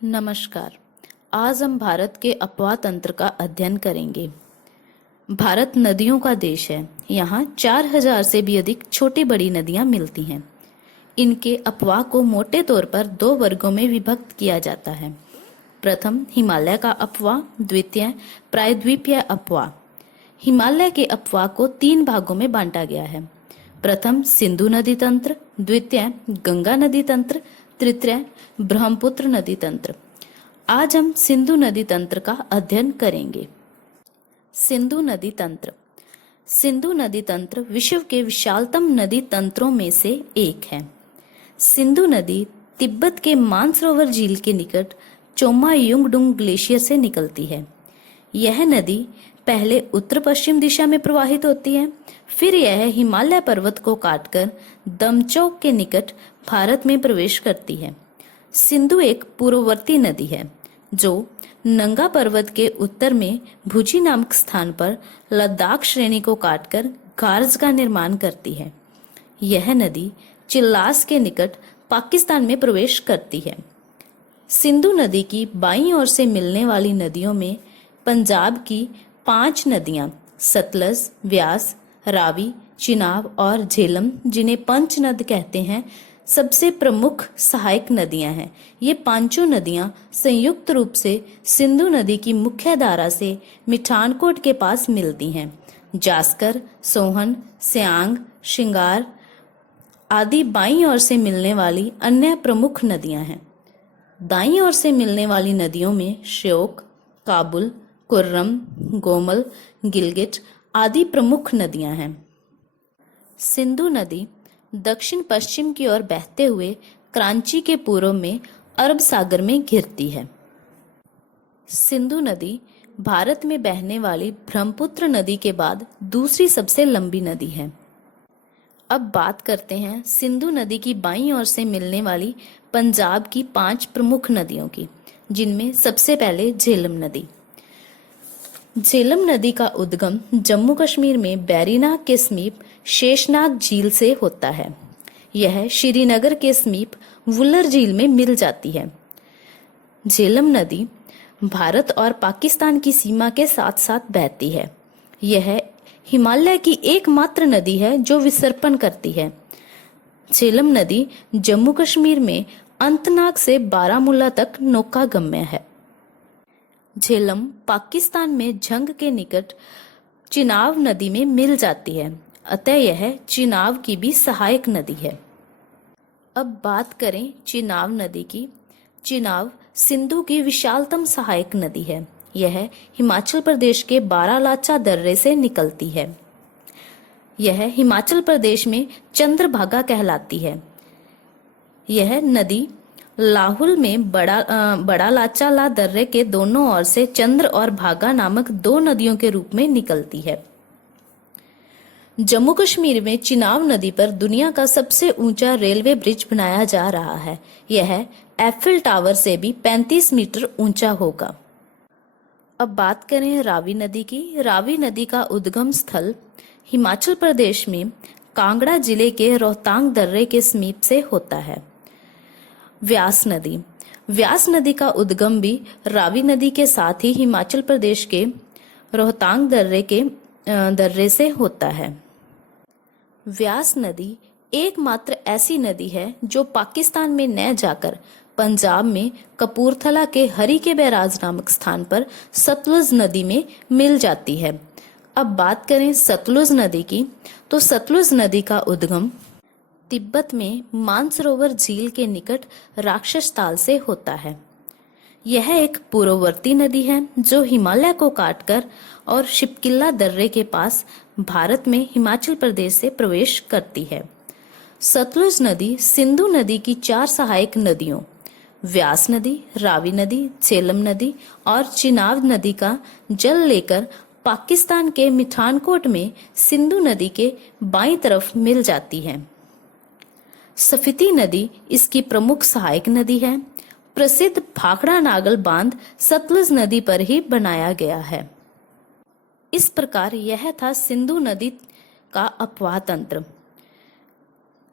नमस्कार। आज हम भारत के अपवाह तंत्र का अध्ययन करेंगे। भारत नदियों का देश है। यहाँ 4000 से भी अधिक छोटी बड़ी नदियाँ मिलती हैं। इनके अपवाह को मोटे तौर पर दो वर्गों में विभक्त किया जाता है। प्रथम हिमालय का अपवाह, द्वितीय प्रायद्वीपीय अपवाह। हिमालय के अपवाह को तीन भागों में बांटा गया है। प्रथम सिंधु नदी तंत्र, द्वितीय गंगा नदी तंत्र, तृतीय ब्रह्मपुत्र नदी तंत्र। आज हम सिंधु नदी तंत्र का अध्ययन करेंगे। सिंधु नदी तंत्र। सिंधु नदी तंत्र विश्व के विशालतम नदी तंत्रों में से एक है। सिंधु नदी तिब्बत के मानसरोवर झील के निकट चोमा युंगडुंग ग्लेशियर से निकलती है। यह नदी पहले उत्तर पश्चिम दिशा में प्रवाहित होती है, फिर यह हिमालय पर्वत को काटकर दमचौक के निकट भारत में प्रवेश करती है। सिंधु एक पूर्ववर्ती नदी है जो नंगा पर्वत के उत्तर में भुजी नामक स्थान पर लद्दाख श्रेणी को काटकर गार्ज का निर्माण करती है। यह नदी चिल्लास के निकट पाकिस्तान में प्रवेश करती है। सिंधु नदी की बाईं ओर से मिलने वाली नदियों में पंजाब की 5 नदियां सतलज, व्यास, रावी, चिनाब और झेलम, जिन्हें पंचनद कहते हैं, सबसे प्रमुख सहायक नदियां हैं। ये पांचों नदियां संयुक्त रूप से सिंधु नदी की मुख्य धारा से मिठानकोट के पास मिलती हैं। जास्कर, सोहन, स्यांग, श्रृंगार आदि बाईं ओर से मिलने वाली अन्य प्रमुख नदियां हैं। दाईं ओर से मिलने वाली नदियों में श्योक, काबुल, कुर्रम, गोमल, गिलगिट आदि प्रमुख नदियां हैं। सिंधु नदी दक्षिण पश्चिम की ओर बहते हुए कराची के पूर्व में अरब सागर में घिरती है। सिंधु नदी भारत में बहने वाली ब्रह्मपुत्र नदी के बाद दूसरी सबसे लंबी नदी है। अब बात करते हैं सिंधु नदी की बाईं ओर से मिलने वाली पंजाब की 5 प्रमुख नदियों की, जिनमें सबसे पहले झेलम नदी। झेलम नदी का उद्गम जम्मू कश्मीर में बैरीनाग के समीप शेषनाग झील से होता है। यह श्रीनगर के समीप वुलर झील में मिल जाती है। झेलम नदी भारत और पाकिस्तान की सीमा के साथ साथ बहती है। यह हिमालय की एकमात्र नदी है जो विसर्पण करती है। झेलम नदी जम्मू कश्मीर में अंतनाग से बारामूला तक नौकागम्य है। झेलम पाकिस्तान में झंग के निकट चिनाब नदी में मिल जाती है, अतः यह चिनाब की भी सहायक नदी है। अब बात करें चिनाब नदी की। चिनाब सिंधु की विशालतम सहायक नदी है। यह हिमाचल प्रदेश के बारालाचा दर्रे से निकलती है। यह हिमाचल प्रदेश में चंद्रभागा कहलाती है। यह नदी लाहुल में बड़ा लाचाला दर्रे के दोनों ओर से चंद्र और भागा नामक 2 नदियों के रूप में निकलती है। जम्मू कश्मीर में चिनाब नदी पर दुनिया का सबसे ऊंचा रेलवे ब्रिज बनाया जा रहा है। यह एफिल टावर से भी 35 मीटर ऊंचा होगा। अब बात करें रावी नदी की। रावी नदी का उद्गम स्थल हिमाचल प्रदेश में कांगड़ा जिले के रोहतांग दर्रे के समीप से होता है। व्यास नदी। व्यास नदी का उद्गम भी रावी नदी के साथ ही हिमाचल प्रदेश के रोहतांग दर्रे से होता है। व्यास नदी एकमात्र ऐसी नदी है जो पाकिस्तान में न जाकर पंजाब में कपूरथला के हरी के बैराज नामक स्थान पर सतलुज नदी में मिल जाती है। अब बात करें सतलुज नदी की, तो सतलुज नदी का उद्गम तिब्बत में मानसरोवर झील के निकट राक्षस ताल से होता है। यह एक पूर्ववर्ती नदी है जो हिमालय को काटकर और शिपकिल्ला दर्रे के पास भारत में हिमाचल प्रदेश से प्रवेश करती है। सतलुज नदी सिंधु नदी की 4 सहायक नदियों व्यास नदी, रावी नदी, झेलम नदी और चिनाब नदी का जल लेकर पाकिस्तान के मिठानकोट में सिंधु नदी के बाईं तरफ मिल जाती है। स्फीति नदी इसकी प्रमुख सहायक नदी है। प्रसिद्ध भाखड़ा नागल बांध सतलुज नदी पर ही बनाया गया है। इस प्रकार यह था सिंधु नदी का अपवाह तंत्र।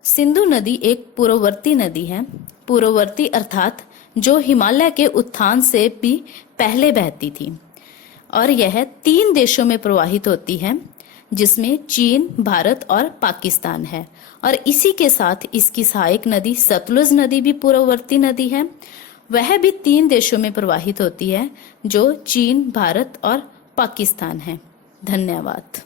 सिंधु नदी एक पूर्ववर्ती नदी है। पूर्ववर्ती अर्थात जो हिमालय के उत्थान से भी पहले बहती थी और यह 3 देशों में प्रवाहित होती है, जिसमें चीन, भारत और पाकिस्तान है। और इसी के साथ इसकी सहायक नदी सतलुज नदी भी पूर्ववर्ती नदी है, वह भी 3 देशों में प्रवाहित होती है, जो चीन, भारत और पाकिस्तान है। धन्यवाद।